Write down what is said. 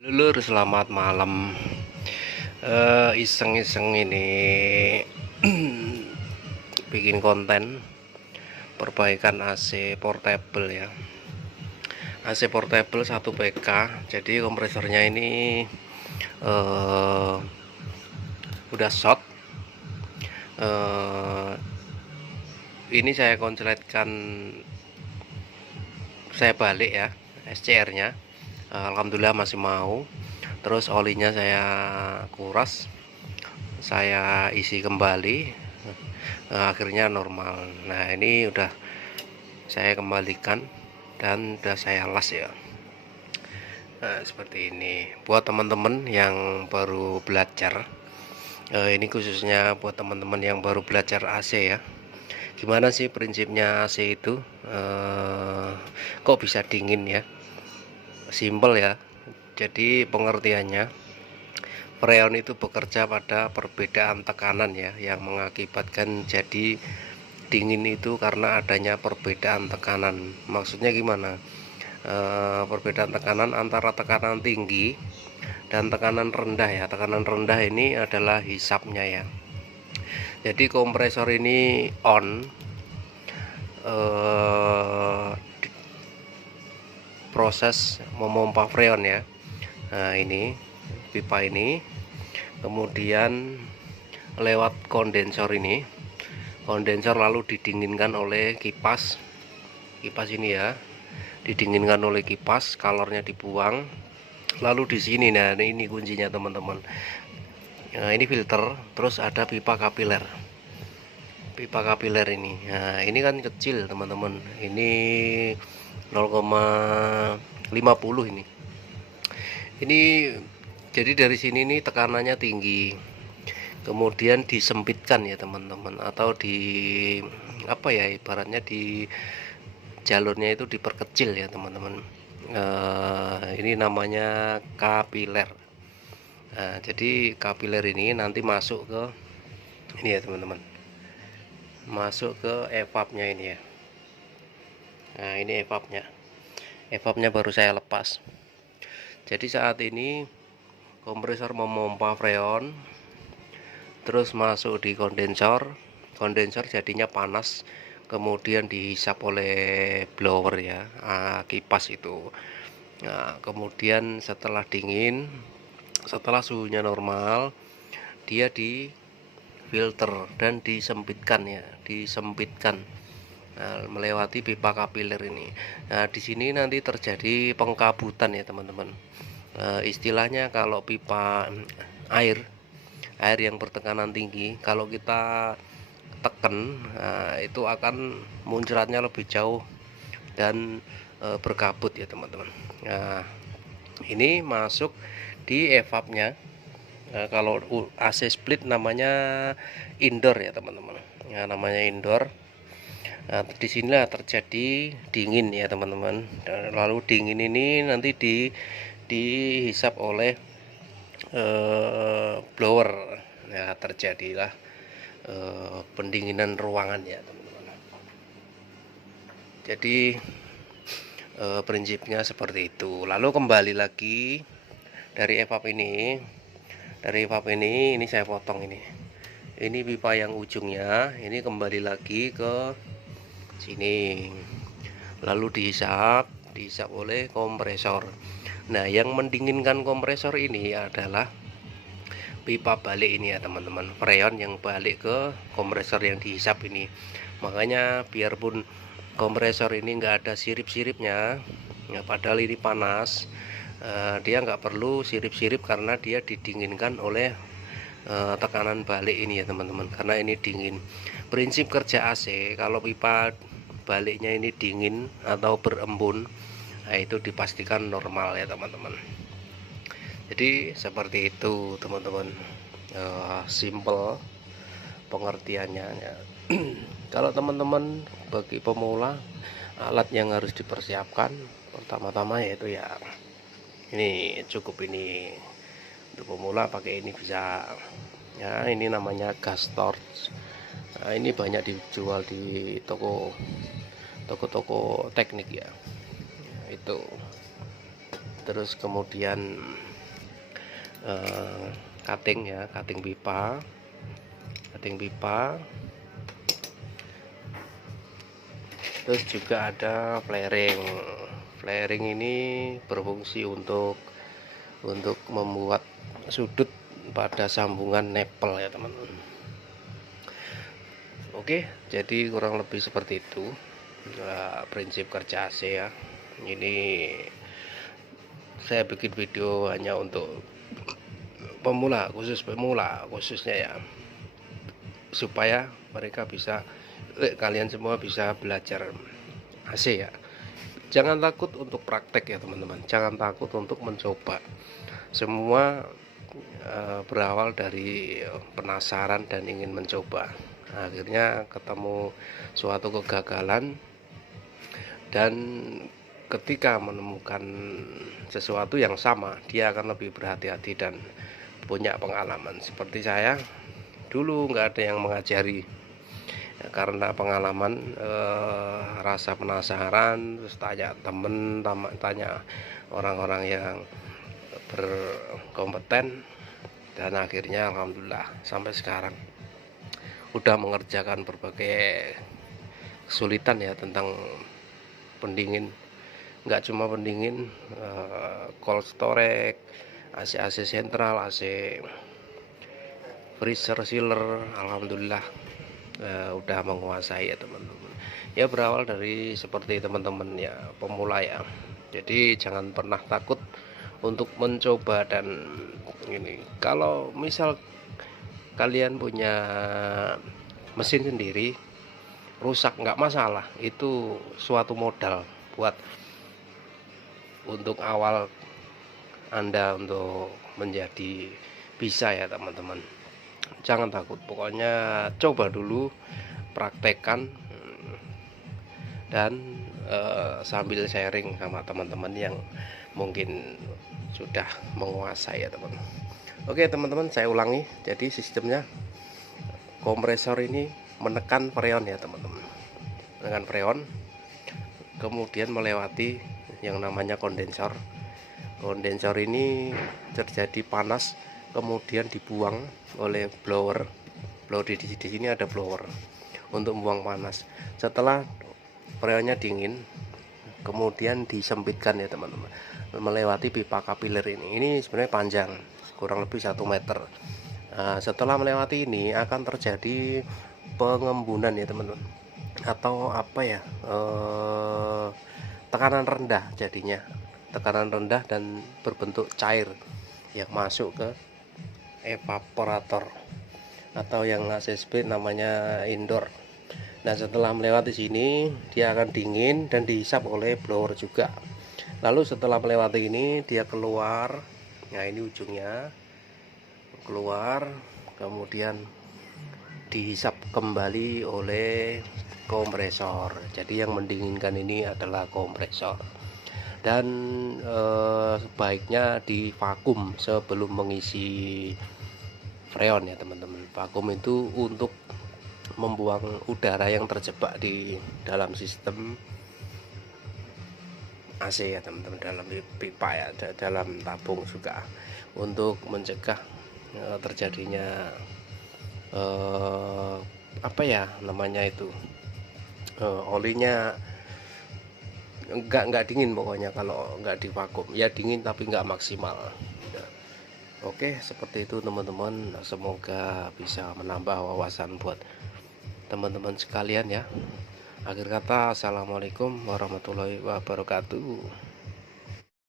Lulur, selamat malam. Iseng-iseng ini bikin konten perbaikan AC portable ya. AC portable 1 PK. Jadi kompresornya ini eh, udah short. Ini saya konsletkan, saya balik ya SCR-nya. Alhamdulillah masih mau. Terus olinya saya kuras, saya isi kembali, akhirnya normal. Nah, ini udah saya kembalikan dan udah saya las ya. Nah, seperti ini buat teman-teman yang baru belajar. Ini khususnya buat teman-teman yang baru belajar AC ya. Gimana sih prinsipnya AC itu? Kok bisa dingin ya? Simple ya. Jadi pengertiannya, freon itu bekerja pada perbedaan tekanan ya, yang mengakibatkan jadi dingin itu karena adanya perbedaan tekanan. Maksudnya gimana? Perbedaan tekanan antara tekanan tinggi dan tekanan rendah ya. Tekanan rendah ini adalah hisapnya ya. Jadi kompresor ini on, proses memompa freon ya. Nah, ini pipa ini, kemudian lewat kondensor ini, kondensor lalu didinginkan oleh kipas ini ya, didinginkan oleh kipas, kalornya dibuang, lalu di sini, nah ini kuncinya teman-teman. Nah, ini filter, terus ada pipa kapiler ini. Nah, ini kan kecil teman-teman, ini 0,50 ini. Jadi dari sini nih tekanannya tinggi, kemudian disempitkan ya teman-teman, atau di apa ya, ibaratnya di jalurnya itu diperkecil ya teman-teman. Ini namanya kapiler. Nah, jadi kapiler ini nanti masuk ke ini ya teman-teman, masuk ke evapnya ini ya. Nah, ini evapnya baru saya lepas. Jadi saat ini kompresor memompa freon, terus masuk di kondensor jadinya panas, kemudian dihisap oleh blower ya, kipas itu. Nah, kemudian setelah dingin, setelah suhunya normal, dia di filter dan disempitkan ya, melewati pipa kapiler ini. Nah, di sini nanti terjadi pengkabutan ya teman-teman. Istilahnya kalau pipa air yang bertekanan tinggi, kalau kita tekan, itu akan muncratnya lebih jauh dan berkabut ya teman-teman. Nah, ini masuk di evapnya. Kalau AC split namanya indoor ya teman-teman. Nah, namanya indoor. Nah, disinilah terjadi dingin ya teman-teman. Lalu dingin ini nanti dihisap oleh blower. Ya, terjadilah pendinginan ruangan ya teman-teman. Jadi prinsipnya seperti itu. Lalu kembali lagi dari evap ini, ini saya potong ini pipa yang ujungnya ini kembali lagi ke sini, lalu dihisap oleh kompresor. Nah, yang mendinginkan kompresor ini adalah pipa balik ini ya teman-teman, freon yang balik ke kompresor yang dihisap ini. Makanya biarpun kompresor ini enggak ada sirip-siripnya ya, padahal ini panas, dia nggak perlu sirip-sirip karena dia didinginkan oleh tekanan balik ini ya teman-teman, karena ini dingin. Prinsip kerja AC, kalau pipa baliknya ini dingin atau berembun, nah itu dipastikan normal ya teman-teman. Jadi seperti itu teman-teman, simple pengertiannya ya. Kalau teman-teman bagi pemula, alat yang harus dipersiapkan pertama-tama yaitu ya ini, cukup ini untuk pemula, pakai ini bisa ya. Ini namanya gas torch. Nah, ini banyak dijual di toko teknik ya, itu. terus kemudian cutting ya, cutting pipa, terus juga ada flaring. Flaring ini berfungsi untuk membuat sudut pada sambungan nepel ya teman-teman. Oke, jadi kurang lebih seperti itu prinsip kerja AC ya. Ini saya bikin video hanya untuk pemula, khususnya ya, supaya mereka bisa kalian semua bisa belajar AC ya. Jangan takut untuk praktek ya teman-teman, jangan takut untuk mencoba. Semua berawal dari penasaran dan ingin mencoba. Akhirnya ketemu suatu kegagalan, dan ketika menemukan sesuatu yang sama, dia akan lebih berhati-hati dan punya pengalaman. Seperti saya dulu nggak ada yang mengajari ya, karena pengalaman, rasa penasaran, terus tanya temen, tanya orang-orang yang berkompeten, dan akhirnya alhamdulillah sampai sekarang udah mengerjakan berbagai kesulitan ya tentang pendingin. Nggak cuma pendingin, cold storage, AC sentral, AC freezer, chiller, alhamdulillah udah menguasai ya teman-teman. Ya berawal dari seperti teman-teman ya, pemula ya. Jadi jangan pernah takut untuk mencoba. Dan ini, kalau misal kalian punya mesin sendiri rusak, nggak masalah, itu suatu modal buat untuk awal Anda untuk menjadi bisa ya teman-teman. Jangan takut, pokoknya coba dulu, praktekkan, dan sambil sharing sama teman-teman yang mungkin sudah menguasai ya teman. Oke teman-teman, saya ulangi. Jadi sistemnya, kompresor ini menekan freon ya teman-teman, menekan freon, kemudian melewati yang namanya kondensor. Kondensor ini terjadi panas, kemudian dibuang oleh blower. Di sini ada blower untuk membuang panas. Setelah freonnya dingin, kemudian disempitkan ya teman-teman, melewati pipa kapiler ini. Ini sebenarnya panjang, kurang lebih 1 meter. Nah, setelah melewati ini akan terjadi pengembunan ya teman-teman, atau apa ya, tekanan rendah jadinya, tekanan rendah dan berbentuk cair yang masuk ke evaporator, atau yang ACSB namanya indoor. Nah setelah melewati sini, dia akan dingin dan dihisap oleh blower juga. Lalu setelah melewati ini, dia keluar. Nah ini ujungnya keluar, kemudian dihisap kembali oleh kompresor. Jadi yang mendinginkan ini adalah kompresor. Dan sebaiknya divakum sebelum mengisi freon ya teman-teman. Vakum itu untuk membuang udara yang terjebak di dalam sistem AC ya teman-teman, dalam pipa ya, dalam tabung juga, untuk mencegah terjadinya apa ya namanya itu, olinya nggak dingin. Pokoknya kalau nggak divakum ya dingin, tapi nggak maksimal. Oke, seperti itu teman-teman. Semoga bisa menambah wawasan buat teman-teman sekalian ya. Akhir kata, assalamualaikum warahmatullahi wabarakatuh.